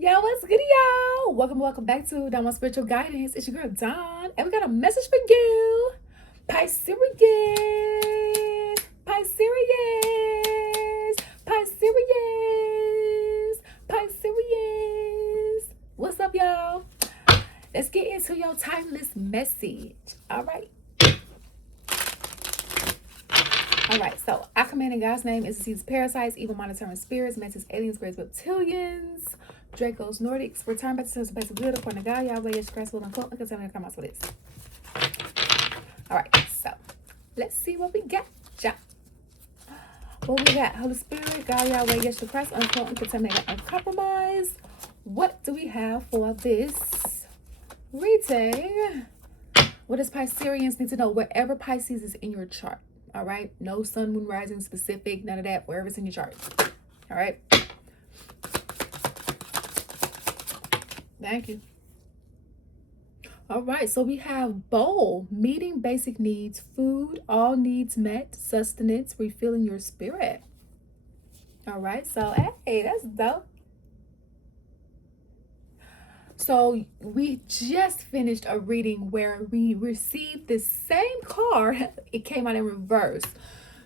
Yo, what's good, y'all? Welcome back to Dawn Spiritual Guidance. It's your girl Dawn, and we got a message for you, Pisces, Pisces, Pisces, Pisces. What's up, y'all? Let's get into your timeless message. All right, so I command in God's name, entities, parasites, evil monitoring spirits, mantis, aliens, grays, reptilians, Dracos, Nordics, return back to the place of good according to God, Yahweh, Yeshua Christ, will unquote, and contaminate come out with this. All right, so let's see what we got, y'all. What we got? Holy Spirit, God, Yahweh, Yeshua Christ, unquote, and contaminate, uncompromised. What do we have for this reading? What does Pisceans need to know? Wherever Pisces is in your chart. All right, no sun, moon, rising specific, none of that, wherever it's in your chart. All right, thank you. All right, so we have bowl, meeting basic needs, food, all needs met, sustenance, refilling your spirit. All right, so hey, that's dope. So we just finished a reading where we received the same card. It came out in reverse.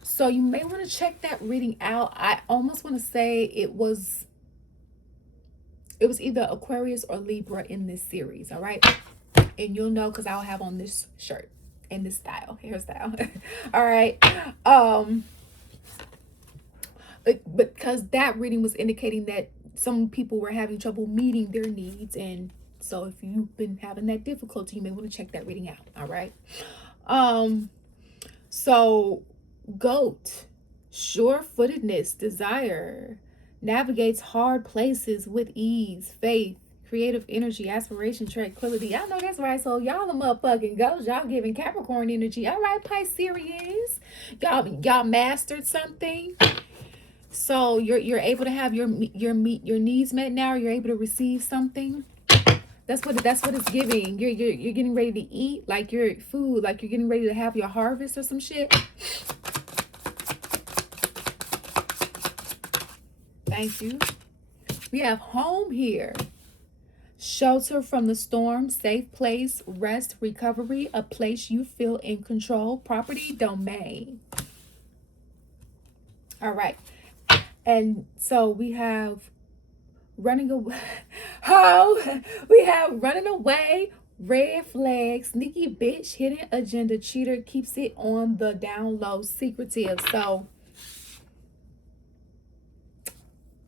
So you may want to check that reading out. I almost want to say it was either Aquarius or Libra in this series, all right? And you'll know because I'll have on this shirt and this hairstyle. All right. Because that reading was indicating that some people were having trouble meeting their needs, and so if you've been having that difficulty, you may want to check that reading out. All right. So goat, sure-footedness, desire, navigates hard places with ease, faith, creative energy, aspiration, tranquility. Y'all know that's right. So y'all the motherfucking ghosts. Y'all giving Capricorn energy. All right, Pisces. Y'all mastered something. So you're able to have your needs met now. You're able to receive something. That's what it's giving. You're getting ready to eat, like your food, like you're getting ready to have your harvest or some shit. Thank you. We have home here. Shelter from the storm, safe place, rest, recovery, a place you feel in control, property, domain. All right. And so we have running away. We have running away, red flag, sneaky bitch, hidden agenda, cheater, keeps it on the down low, secretive. So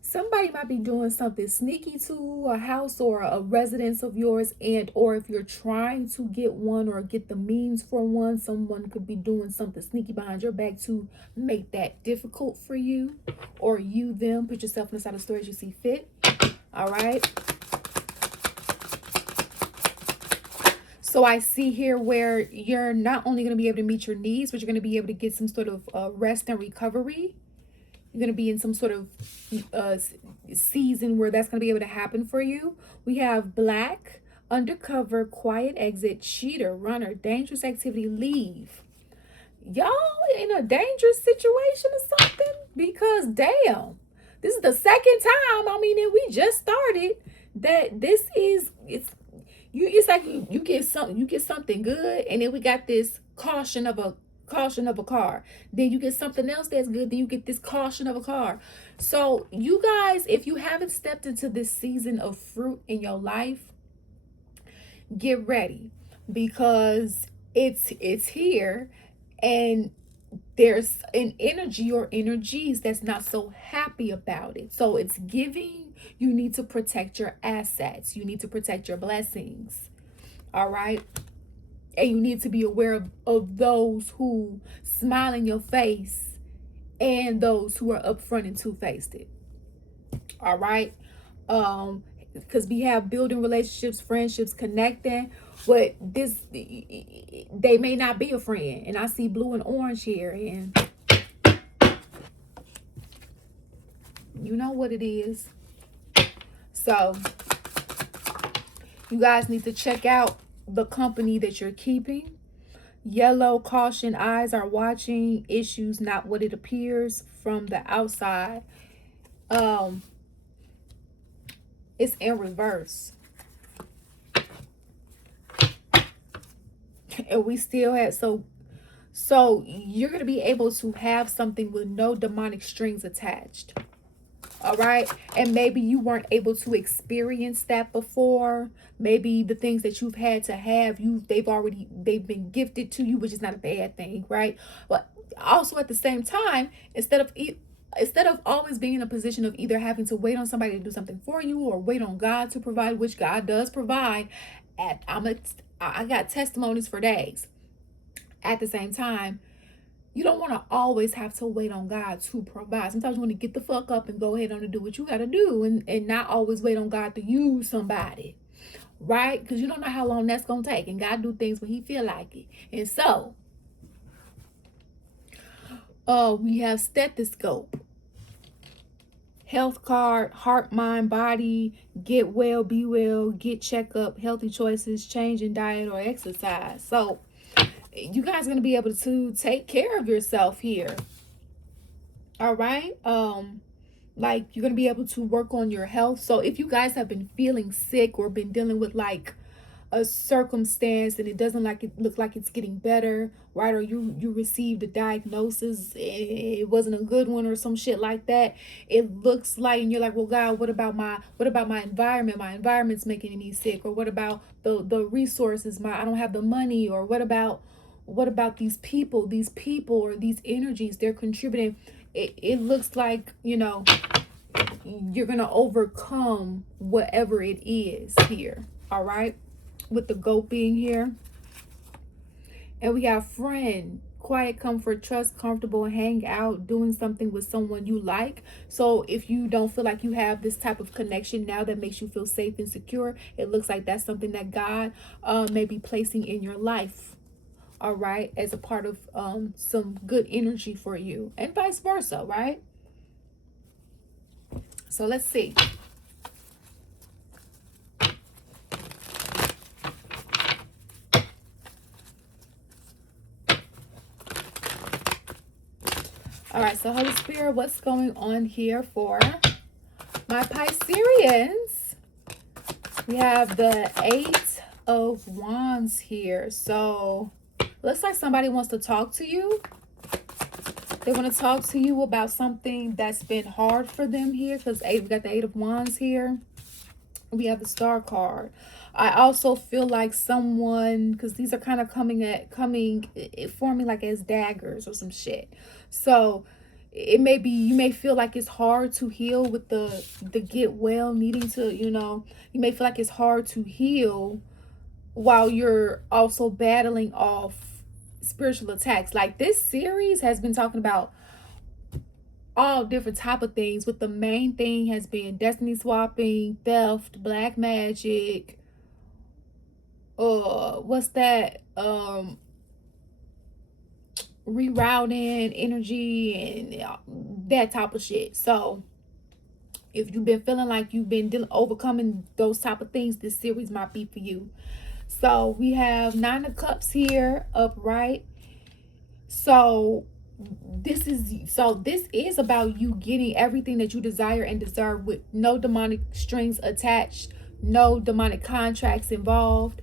somebody might be doing something sneaky to a house or a residence of yours, and or if you're trying to get one or get the means for one, someone could be doing something sneaky behind your back to make that difficult for you, or you them. Put yourself in the side of the story as you see fit. All right. So I see here where you're not only going to be able to meet your needs, but you're going to be able to get some sort of rest and recovery. You're going to be in some sort of season where that's going to be able to happen for you. We have black, undercover, quiet exit, cheater, runner, dangerous activity, leave. Y'all in a dangerous situation or something? Because damn, this is the second time, I mean, and we just started, that this is, it's like you get something good, and then we got this caution of a car. Then you get something else that's good, then you get this caution of a car. So you guys, if you haven't stepped into this season of fruit in your life, get ready, because it's here, and there's an energy or energies that's not so happy about it. So it's giving, you need to protect your assets, you need to protect your blessings. All right. And you need to be aware of those who smile in your face and those who are upfront and two-faced it. All right. Because we have building relationships, friendships, connecting, but this, they may not be a friend. And I see blue and orange here, and you know what it is. So you guys need to check out the company that you're keeping. Yellow, caution, eyes are watching, issues not what it appears from the outside. It's in reverse. And we still have, so you're going to be able to have something with no demonic strings attached. All right. And maybe you weren't able to experience that before. Maybe the things that you've had to have, they've been gifted to you, which is not a bad thing, right? But also at the same time, instead of always being in a position of either having to wait on somebody to do something for you or wait on God to provide, which God does provide, I got testimonies for days. At the same time, you don't want to always have to wait on God to provide. Sometimes you want to get the fuck up and go ahead on and do what you got to do, and not always wait on God to use somebody, right? Because you don't know how long that's going to take, and God do things when he feel like it. And so, we have stethoscope, health card, heart, mind, body, get well, be well, get checkup, healthy choices, change in diet or exercise. So you guys are going to be able to take care of yourself here. All right. Like you're going to be able to work on your health. So if you guys have been feeling sick or been dealing with like a circumstance and it doesn't look like it's getting better, right? Or you received a diagnosis, it wasn't a good one or some shit like that. It looks like, and you're like, well, God, what about my environment? My environment's making me sick. Or what about the resources? I don't have the money. Or what about these people or these energies? They're contributing. It looks like, you're gonna overcome whatever it is here. All right, with the goat being here. And we got friend, quiet, comfort, trust, comfortable, hang out, doing something with someone you like. So if you don't feel like you have this type of connection now that makes you feel safe and secure, it looks like that's something that God may be placing in your life. All right, as a part of some good energy for you, and vice versa, right? So let's see. All right, so Holy Spirit, what's going on here for my Pisceans? We have the 8 of Wands here. So looks like somebody wants to talk to you. They want to talk to you about something that's been hard for them here, because we got the 8 of Wands here. We have the Star card. I also feel like someone, because these are kind of forming like as daggers or some shit. So it may be, you may feel like it's hard to heal with the get well, needing to, you may feel like it's hard to heal while you're also battling off spiritual attacks. Like this series has been talking about all different type of things, with the main thing has been destiny swapping, theft, black magic, what's that, rerouting energy and that type of shit. So if you've been feeling like you've been overcoming those type of things, this series might be for you. So we have 9 of Cups here upright. So this is about you getting everything that you desire and deserve with no demonic strings attached, no demonic contracts involved.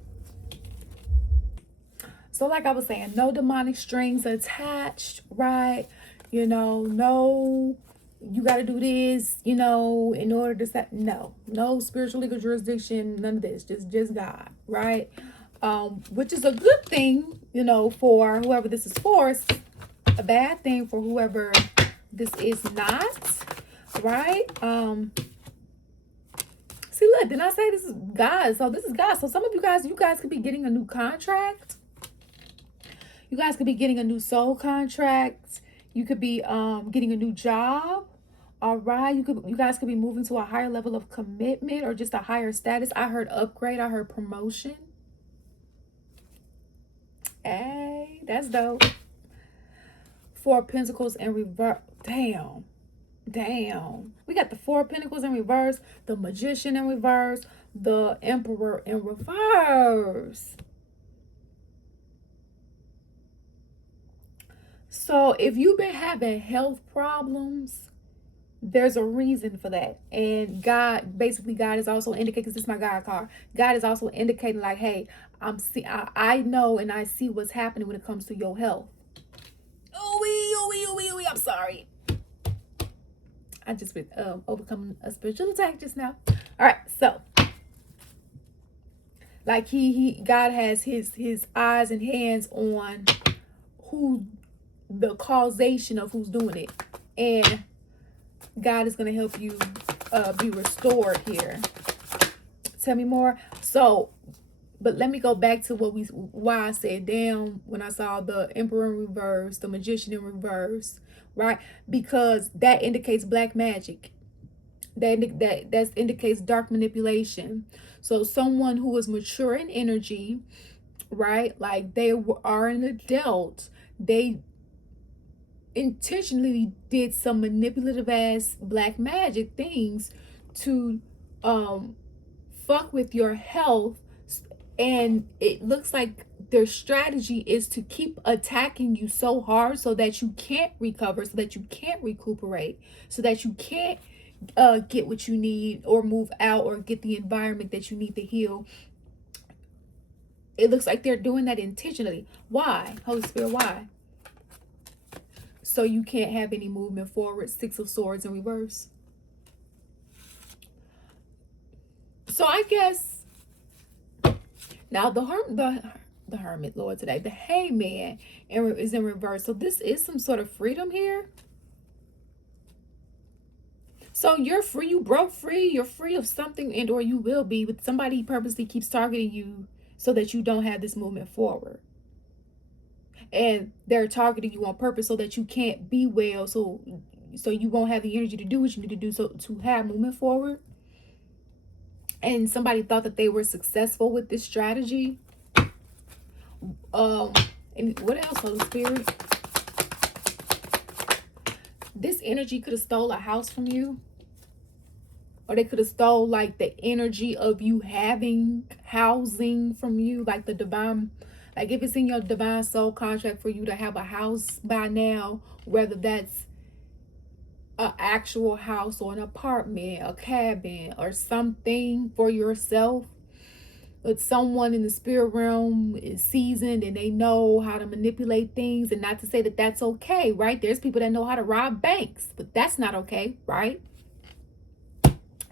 So like I was saying, no demonic strings attached, right? No, you got to do this, in order to set. No spiritual legal jurisdiction, none of this, just God, right? Which is a good thing, for whoever this is for. It's a bad thing for whoever this is not, right? See, look, didn't I say this is God? So this is God. So some of you guys could be getting a new contract. You guys could be getting a new soul contract. You could be getting a new job. All right. You guys could be moving to a higher level of commitment or just a higher status. I heard upgrade. I heard promotion. Hey, that's dope. 4 of Pentacles in reverse. Damn. We got the 4 of Pentacles in reverse, the Magician in reverse, the Emperor in reverse. So if you've been having health problems, There's a reason for that. And God, basically, God is also indicating, because this is my God card. God is also indicating, like, hey, I know and I see what's happening when it comes to your health. I'm sorry. I just been overcoming a spiritual attack just now. All right, so like God has his eyes and hands on who, the causation of who's doing it, and God is going to help you be restored here. Tell me more. So, but let me go back to why I said damn when I saw the Emperor in reverse, the Magician in reverse, right? Because that indicates black magic. That indicates dark manipulation. So someone who is mature in energy, right? Like they are an adult. They intentionally did some manipulative ass black magic things to fuck with your health, and it looks like their strategy is to keep attacking you so hard so that you can't recover, so that you can't recuperate, so that you can't get what you need or move out or get the environment that you need to heal. It looks like they're doing that intentionally. Why? Holy Spirit, why? So you can't have any movement forward. Six of Swords in reverse. So I guess now the Hermit Lord today, the Hangman is in reverse. So this is some sort of freedom here. So you're free, you broke free, you're free of something, and or you will be, but somebody purposely keeps targeting you so that you don't have this movement forward. And they're targeting you on purpose so that you can't be well, so you won't have the energy to do what you need to do, so to have movement forward. And somebody thought that they were successful with this strategy. And what else, Holy Spirit? This energy could have stole a house from you. Or they could have stole like the energy of you having housing from you. Like the divine, like if it's in your divine soul contract for you to have a house by now, whether that's an actual house or an apartment, a cabin, or something for yourself. But someone in the spirit realm is seasoned and they know how to manipulate things. And not to say that that's okay, right? There's people that know how to rob banks, but that's not okay, right?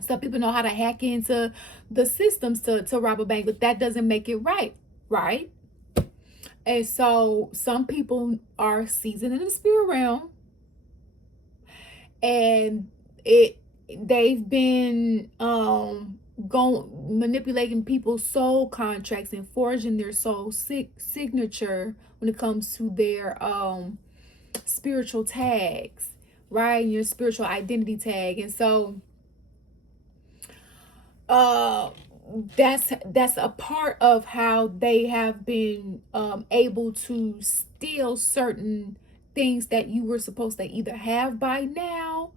Some people know how to hack into the systems to rob a bank, but that doesn't make it right, right? And so some people are seasoned in the spirit realm, and they've been manipulating people's soul contracts and forging their soul signature when it comes to their spiritual tags, right? Your spiritual identity tag. And so that's a part of how they have been able to steal certain things that you were supposed to either have by now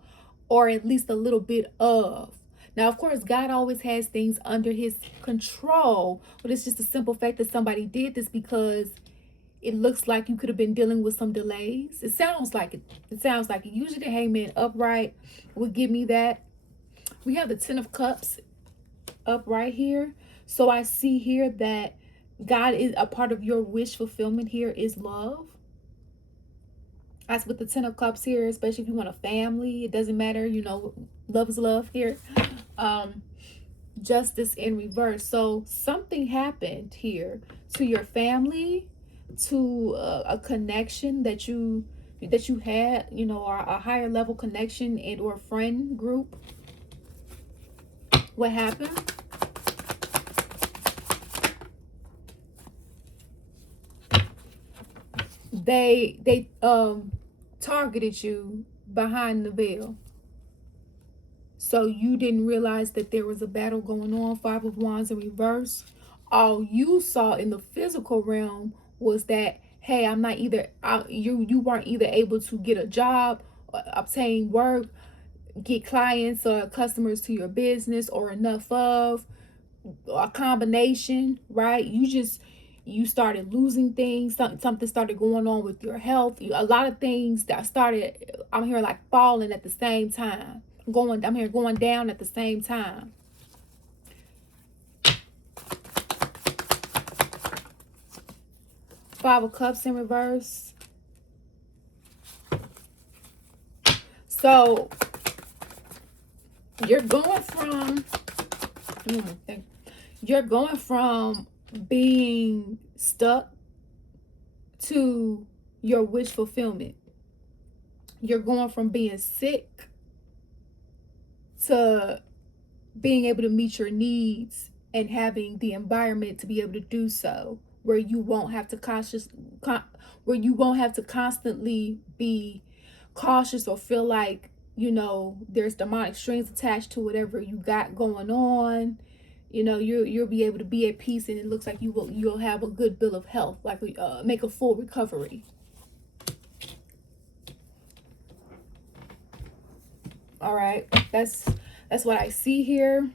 or at least a little bit of. Now, of course, God always has things under his control, but it's just a simple fact that somebody did this because it looks like you could have been dealing with some delays. It sounds like it. It sounds like it. Usually the Hangman upright would give me that. We have the Ten of Cups up right here. So I see here that God is a part of your wish fulfillment here is love. That's with the Ten of Cups here, especially if you want a family. It doesn't matter, you know, love is love here. Justice in reverse. So something happened here to your family, to a connection that you had, you know, or a higher level connection and or friend group. What happened? They targeted you behind the veil. So you didn't realize that there was a battle going on. Five of Wands in reverse. All you saw in the physical realm was that, hey, I'm not either, you weren't either able to get a job, obtain work, get clients or customers to your business, or enough of a combination, right? You just, you started losing things, something started going on with your health. A lot of things that started, I'm hearing like falling at the same time. I'm here going down at the same time. Five of Cups in reverse. So you're going from being stuck to your wish fulfillment. You're going from being sick to being able to meet your needs and having the environment to be able to do so, where you won't have to constantly be cautious or feel like, there's demonic strings attached to whatever you got going on. You'll be able to be at peace, and it looks like you'll have a good bill of health, like make a full recovery. All right, that's what I see here.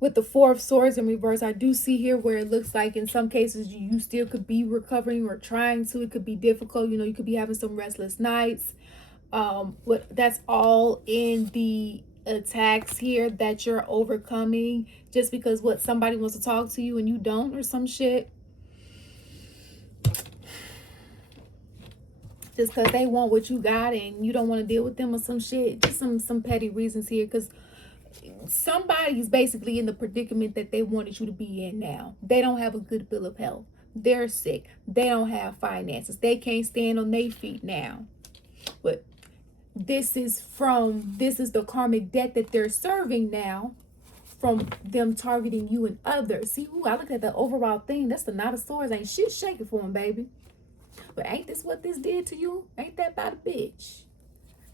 With the Four of Swords in reverse, I do see here where it looks like in some cases you still could be recovering or trying to. It could be difficult. You could be having some restless nights. But that's all in the attacks here that you're overcoming just because somebody wants to talk to you and you don't, or some shit. Just because they want what you got and you don't want to deal with them or some shit. Just some petty reasons here, because somebody's basically in the predicament that they wanted you to be in now. They don't have a good bill of health. They're sick. They don't have finances. They can't stand on their feet now. But this is the karmic debt that they're serving now from them targeting you and others. See, I look at the overall thing. That's the Knight of Swords. Ain't shit shaking for them, baby. But ain't this what this did to you? Ain't that about a bitch?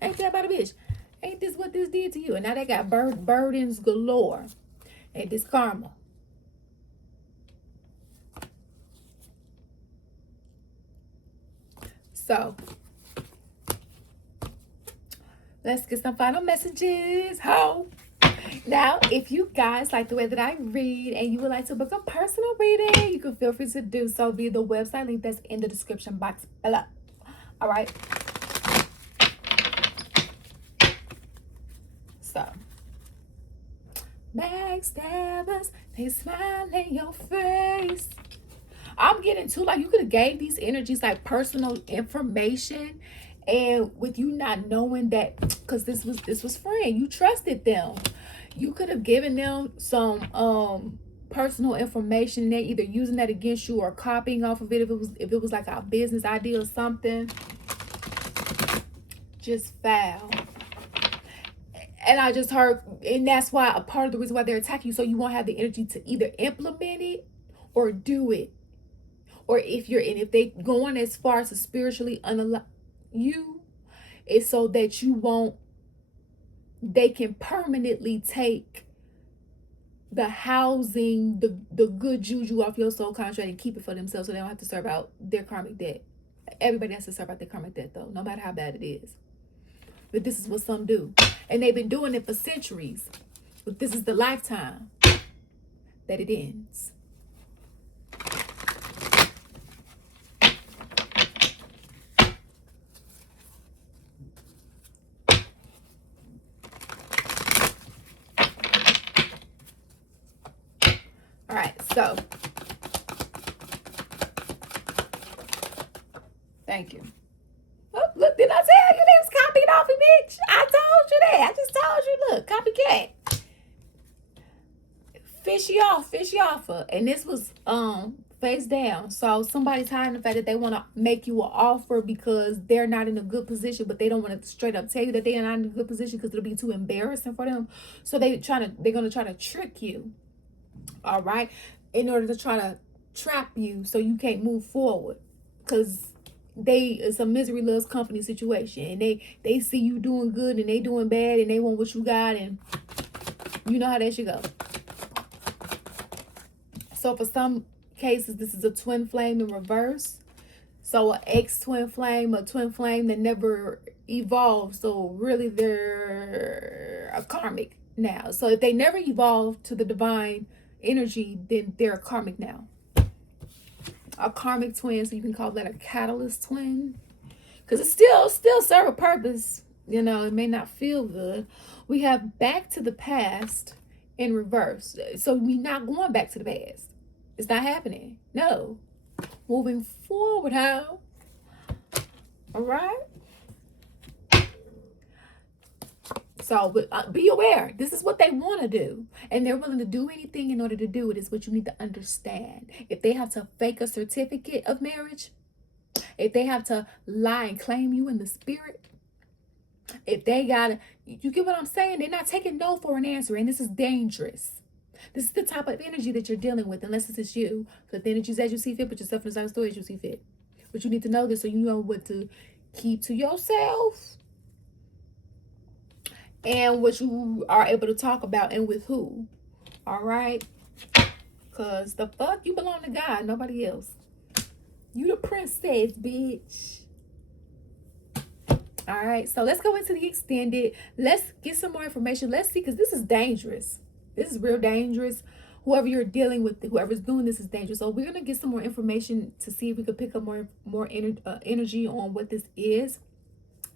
Ain't that about a bitch? Ain't this what this did to you? And now they got burdens galore. And this karma. So, let's get some final messages. Now, if you guys like the way that I read and you would like to book a personal reading, you can feel free to do so via the website link that's in the description box below. All right. So, backstabbers, they smile in your face. I'm getting too, like, you could have gave these energies like personal information, and with you not knowing that, because this was friend, you trusted them. You could have given them some personal information, and they're either using that against you or copying off of it if it was like a business idea or something. Just foul. And I just heard, and that's why a part of the reason why they're attacking you, so you won't have the energy to either implement it or do it. Or if they go on as far as to spiritually unalive you, it's so that they can permanently take the housing, the good juju off your soul contract and keep it for themselves, so they don't have to serve out their karmic debt. Everybody has to serve out their karmic debt, though, no matter how bad it is. But this is what some do. And they've been doing it for centuries. But this is the lifetime that it ends. All right, so thank you. Oh, look, did I tell you they was copied off of bitch? I told you that. I just told you, look, copycat. Fishy offer. And this was face down. So somebody's hiding the fact that they want to make you an offer because they're not in a good position, but they don't want to straight up tell you that they are not in a good position because it'll be too embarrassing for them. So they're gonna try to trick you. All right, in order to try to trap you so you can't move forward, because it's a misery loves company situation, and they see you doing good and they doing bad, and they want what you got, and you know how that should go. So for some cases, this is a twin flame in reverse. So an ex-twin flame, a twin flame that never evolved. So really they're a karmic now. So if they never evolved to the divine energy, then they're a karmic now. A karmic twin, so you can call that a catalyst twin. Because it still serve a purpose. You know, it may not feel good. We have back to the past in reverse. So we're not going back to the past. It's not happening. No. Moving forward, how? All right. So be aware. This is what they want to do. And they're willing to do anything in order to do it, is what you need to understand. If they have to fake a certificate of marriage, if they have to lie and claim you in the spirit, if they gotta, you get what I'm saying? They're not taking no for an answer, and this is dangerous. This is the type of energy that you're dealing with, unless it's you. Because the energy is as you see fit, but yourself in the same story as you see fit. But you need to know this so you know what to keep to yourself and what you are able to talk about and with who. All right? Because the fuck, you belong to God, nobody else. You the princess, bitch. All right, so let's go into the extended. Let's get some more information. Let's see, because this is dangerous. This is real dangerous. Whoever you're dealing with, whoever's doing this is dangerous. So we're going to get some more information to see if we could pick up more energy on what this is.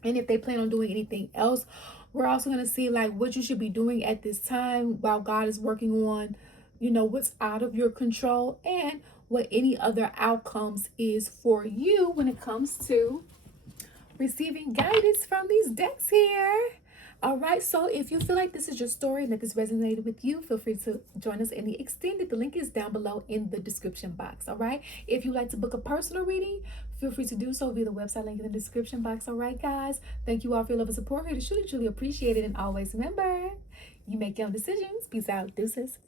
And if they plan on doing anything else. We're also going to see like what you should be doing at this time while God is working on, you know, what's out of your control and what any other outcomes is for you when it comes to receiving guidance from these decks here. All right, so if you feel like this is your story and that this resonated with you, feel free to join us in the extended. The link is down below in the description box. All right, if you'd like to book a personal reading, feel free to do so via the website link in the description box. All right, guys, thank you all for your love and support. We truly appreciate it. And always remember, you make your own decisions. Peace out. Deuces.